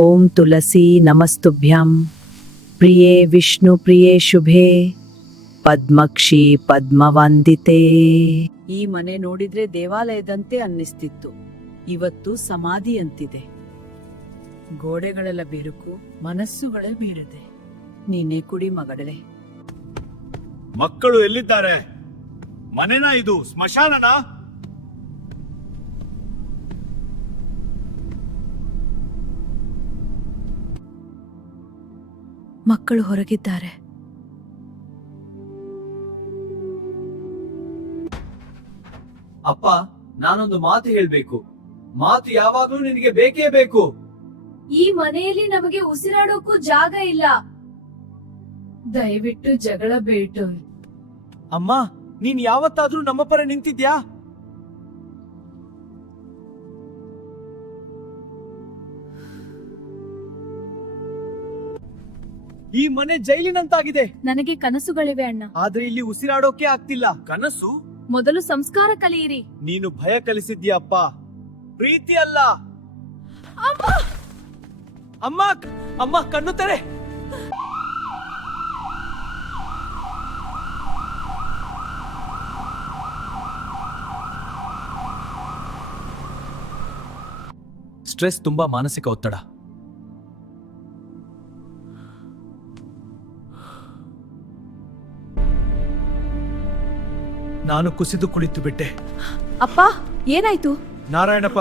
ಓಂ ತುಳಸಿ ನಮಸ್ತುಭ್ಯಂ ಪ್ರಿಯೇ ವಿಷ್ಣು ಪ್ರಿಯೇ ಶುಭೆ ಪದ್ಮಕ್ಷಿ ಪದ್ಮವಂದಿತೆ. ಈ ಮನೆ ನೋಡಿದ್ರೆ ದೇವಾಲಯದಂತೆ ಅನ್ನಿಸ್ತಿತ್ತು, ಇವತ್ತು ಸಮಾಧಿಯಂತಿದೆ. ಗೋಡೆಗಳೆಲ್ಲ ಬಿರುಕು, ಮನಸ್ಸುಗಳೇ ಬೀಳದೆ. ನೀನೇ ಕುಡಿ ಮಗಳೇ. ಮಕ್ಕಳು ಎಲ್ಲಿದ್ದಾರೆ? ಮನೆನಾ ಇದು, ಸ್ಮಶಾನನಾ? ಮಕ್ಕಳು ಹೊರಗಿದ್ದಾರೆ. ಅಪ್ಪ, ನಾನೊಂದು ಮಾತು ಹೇಳ್ಬೇಕು. ಮಾತು ಯಾವಾಗ್ಲೂ ನಿನಗೆ ಬೇಕೇ ಬೇಕು. ಈ ಮನೆಯಲ್ಲಿ ನಮಗೆ ಉಸಿರಾಡೋಕ್ಕೂ ಜಾಗ ಇಲ್ಲ. ದಯವಿಟ್ಟು ಜಗಳ ಬೇಟು. ಅಮ್ಮ, ನೀನ್ ಯಾವತ್ತಾದ್ರೂ ನಮ್ಮ ಪರ ನಿಂತಿದ್ಯಾ? ಈ ಮನೆ ಜೈಲಿನಂತಾಗಿದೆ. ನನಗೆ ಕನಸುಗಳಿವೆ ಅಣ್ಣ. ಆದ್ರೆ ಇಲ್ಲಿ ಉಸಿರಾಡೋಕೆ ಆಗ್ತಿಲ್ಲ. ಕನಸು? ಮೊದಲು ಸಂಸ್ಕಾರ ಕಲಿಯಿರಿ. ನೀನು ಭಯ ಕಲಿಸಿದ್ಯಾ ಅಪ್ಪ, ಪ್ರೀತಿ ಅಲ್ಲ. ಅಮ್ಮ, ಅಮ್ಮ ಕಣ್ಣು ತೆರೆ. ಸ್ಟ್ರೆಸ್ ತುಂಬಾ ಮಾನಸಿಕ ಒತ್ತಡ. ನಾನು ಕುಸಿದು ಕುಳಿತು ಬಿಟ್ಟೆ. ಅಪ್ಪ, ಏನಾಯ್ತು? ನಾರಾಯಣಪ್ಪ,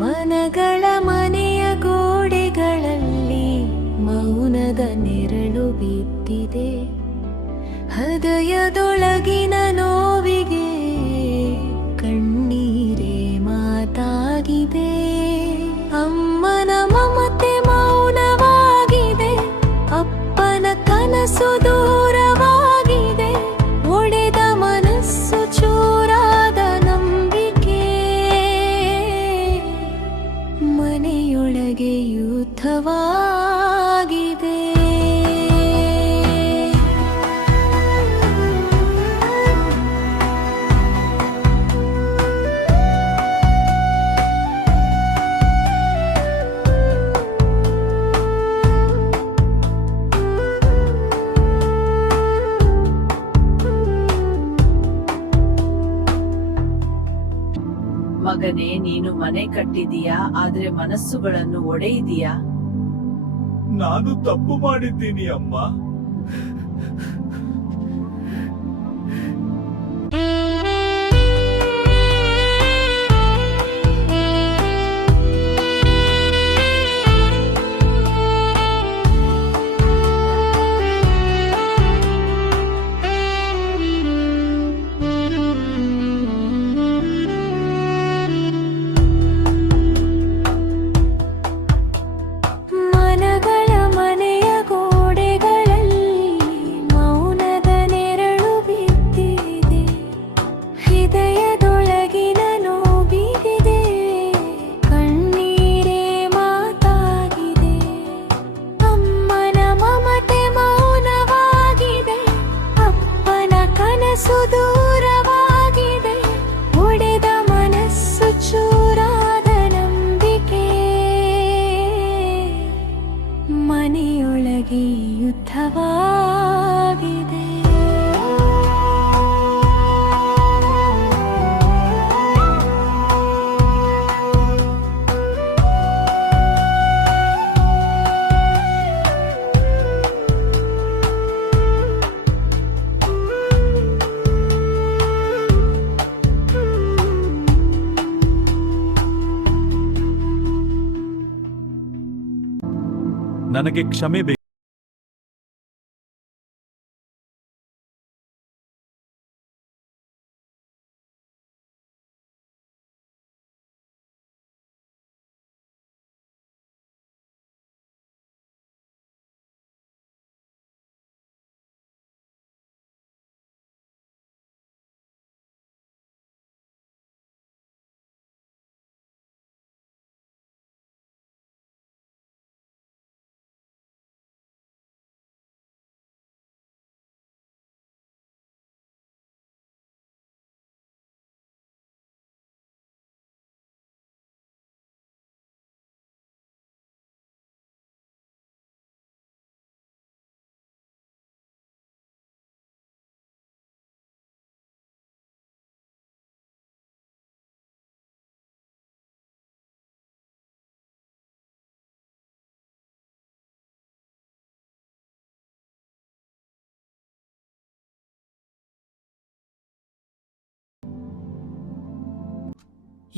ಮನಗಳ ಮನೆಯ ಗೋಡೆಗಳಲ್ಲಿ ಮೌನದ ನೆರಳು ಬಿದ್ದಿದೆ. ಹೃದಯದೊಳಗಿನ ನೋವಿಗೆ ಕಣ್ಣೀರೇ ಮಾತಾಗಿದೆ. ಅಮ್ಮನ ಮಮತೆ ಮೌನವಾಗಿದೆ, ಅಪ್ಪನ ಕನಸು ದೂರವಾಗಿದೆ. ಒಡೆದ ಮನಸ್ಸು ಚೂರಾದ ನಂಬಿಕೆ, ಮನೆಯೊಳಗೆ ಯುದ್ಧವಾಗಿದೆ. ಮಗನೇ, ನೀನು ಮನೆ ಕಟ್ಟಿದೀಯಾ, ಆದ್ರೆ ಮನಸ್ಸುಗಳನ್ನು ಒಡೆಯಿದೀಯಾ. ನಾನು ತಪ್ಪು ಮಾಡಿದ್ದೀನಿ ಅಮ್ಮ. ಮನಗಳ ಮನೆಯ ಗೋಡೆಗಳಲ್ಲಿ ಮೌನದ ನೆರಳು ಬಿದ್ದಿದೆ. ಹೃದಯದೊಳಗಿನ ನೋವಿಗಿದೆ, ಕಣ್ಣೀರೇ ಮಾತಾಗಿದೆ. ಅಮ್ಮನ ಮಮತೆ ಮೌನವಾಗಿದೆ, ಅಪ್ಪನ ಕನಸು ದೂರವಾಗಿದೆ. ಒಡೆದ ಮನಸ್ಸು ಚೂರಾದ ನಂಬಿಕೆ, ಮನೆಯೊಳಗೆ ಯುದ್ಧವಾಗಿದೆ. ನನಗೆ ಕ್ಷಮೆ ಬೇಕು.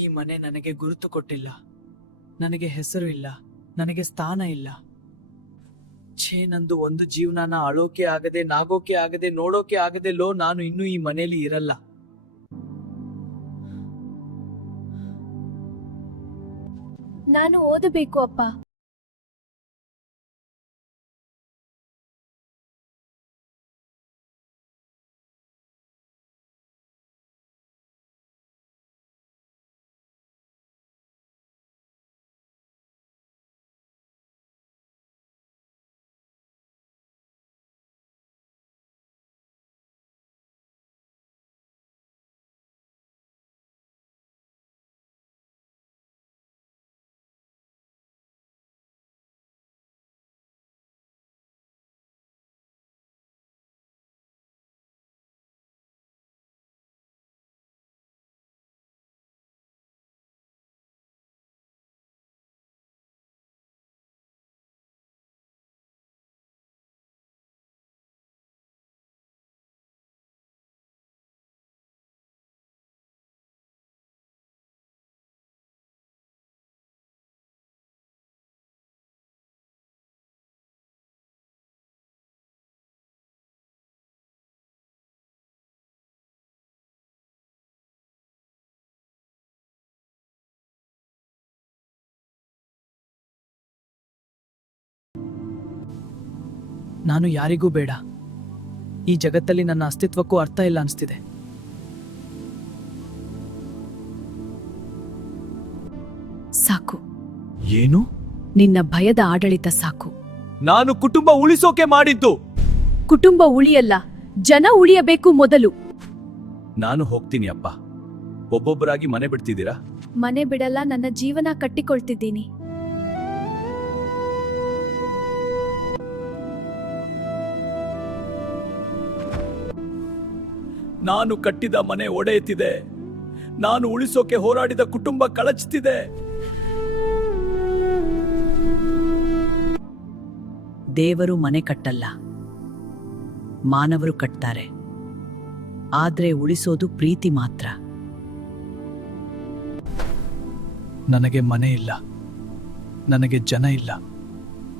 ಈ ಮನೆ ನನಗೆ ಗುರುತು ಕೊಟ್ಟಿಲ್ಲ, ನನಗೆ ಹೆಸರು ಇಲ್ಲ, ನನಗೆ ಸ್ಥಾನ ಇಲ್ಲ. ಛೇ, ನಂದು ಒಂದು ಜೀವನನ ಅಳೋಕೆ ಆಗದೆ, ನಾಗೋಕೆ ಆಗದೆ, ನೋಡೋಕೆ ಆಗದೆ ಲೋ, ನಾನು ಇನ್ನೂ ಈ ಮನೆಯಲ್ಲಿ ಇರಲ್ಲ. ನಾನು ಓದಬೇಕು ಅಪ್ಪ. ನಾನು ಯಾರಿಗೂ ಬೇಡ. ಈ ಜಗತ್ತಲ್ಲಿ ನನ್ನ ಅಸ್ತಿತ್ವಕ್ಕೂ ಅರ್ಥ ಇಲ್ಲ ಅನಿಸ್ತಿದೆ. ಸಾಕು, ಏನು? ನಿನ್ನ ಭಯದ ಆಡಳಿತ ಸಾಕು. ನಾನು ಕುಟುಂಬ ಉಳಿಸೋಕೆ ಮಾಡಿದ್ದು. ಕುಟುಂಬ ಉಳಿಯಲ್ಲ, ಜನ ಉಳಿಯಬೇಕು ಮೊದಲು. ನಾನು ಹೋಗ್ತೀನಿ ಅಪ್ಪ. ಒಬ್ಬೊಬ್ಬರಾಗಿ ಮನೆ ಬಿಡ್ತಿದ್ದೀರಾ? ಮನೆ ಬಿಡಲ್ಲ, ನನ್ನ ಜೀವನ ಕಟ್ಟಿಕೊಳ್ತಿದ್ದೀನಿ. ನಾನು ಕಟ್ಟಿದ ಮನೆ ಒಡೆಯುತ್ತಿದೆ. ನಾನು ಉಳಿಸೋಕೆ ಹೋರಾಡಿದ ಕುಟುಂಬ ಕಳಚುತ್ತಿದೆ. ದೇವರು ಮನೆ ಕಟ್ಟಲ್ಲ, ಮಾನವರು ಕಟ್ತಾರೆ. ಆದ್ರೆ ಉಳಿಸೋದು ಪ್ರೀತಿ ಮಾತ್ರ. ನನಗೆ ಮನೆ ಇಲ್ಲ, ನನಗೆ ಜನ ಇಲ್ಲ,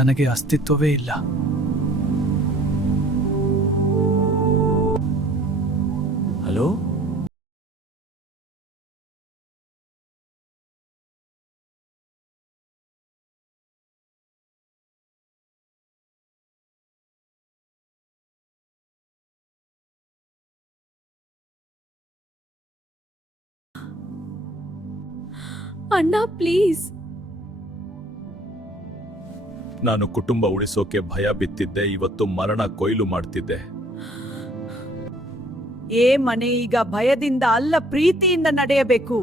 ನನಗೆ ಅಸ್ತಿತ್ವವೇ ಇಲ್ಲ. ಹಲೋ, ಅಣ್ಣ ಪ್ಲೀಸ್. ನಾನು ಕುಟುಂಬ ಉಳಿಸೋಕೆ ಭಯ ಬಿತ್ತಿದ್ದೆ. ಇವತ್ತು ಮರಣ ಕೊಯ್ಲು ಮಾಡ್ತಿದ್ದೆ. ಮನೆ ಈಗ ಭಯದಿಂದ ಅಲ್ಲ, ಪ್ರೀತಿಯಿಂದ ನಡೆಯಬೇಕು.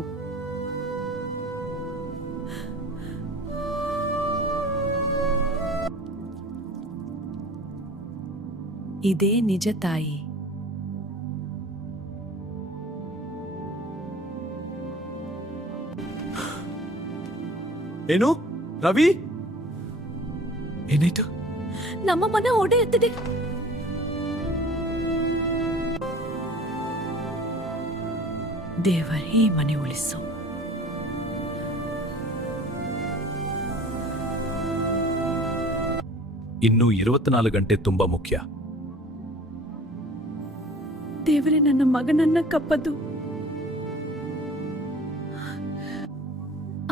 ಇದೇ ನಿಜ ತಾಯಿ. ಏನು ರವಿ? ಏನಾಯ್ತು? ನಮ್ಮ ಮನೆ ಒಡೆಯುತ್ತಿದೆ. ದೇವರೇ ಮನೆ ಉಳಿಸು. ಇನ್ನು 24 ಗಂಟೆ ತುಂಬಾ ಮುಖ್ಯ. ದೇವರೇ, ನನ್ನ ಮಗನನ್ನ ಕಪ್ಪದು.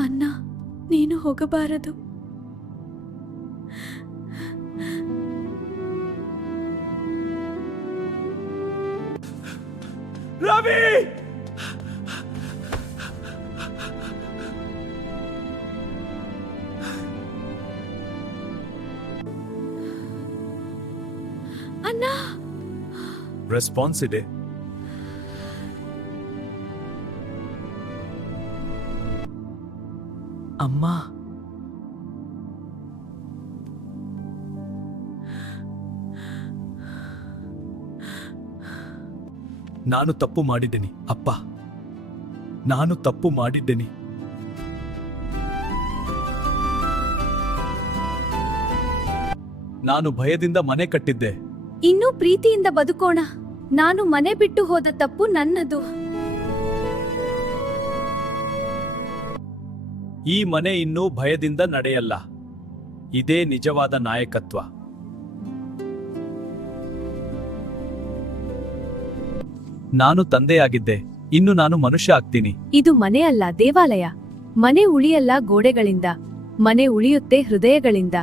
ಅಣ್ಣ, ನೀನು ಹೋಗಬಾರದು. ರವಿ! ಅಣ್ಣ, ರೆಸ್ಪಾನ್ಸ್ ಇದೆ. ಅಮ್ಮ, ನಾನು ತಪ್ಪು ಮಾಡಿದ್ದೇನೆ ಅಪ್ಪ. ನಾನು ತಪ್ಪು ಮಾಡಿದ್ದೇನೆ. ನಾನು ಭಯದಿಂದ ಮನೆ ಕಟ್ಟಿದ್ದೆ. ಇನ್ನೂ ಪ್ರೀತಿಯಿಂದ ಬದುಕೋಣ. ನಾನು ಮನೆ ಬಿಟ್ಟು ಹೋದ ತಪ್ಪು ನನ್ನದು. ಈ ಮನೆ ಇನ್ನೂ ಭಯದಿಂದ ನಡೆಯಲ್ಲ. ಇದೇ ನಿಜವಾದ ನಾಯಕತ್ವ. ನಾನು ತಂದೆಯಾಗಿದ್ದೆ, ಇನ್ನು ನಾನು ಮನುಷ್ಯ ಆಗ್ತೀನಿ. ಇದು ಮನೆ ಅಲ್ಲ, ದೇವಾಲಯ. ಮನೆ ಉಳಿಯಲ್ಲ ಗೋಡೆಗಳಿಂದ, ಮನೆ ಉಳಿಯುತ್ತೆ ಹೃದಯಗಳಿಂದ.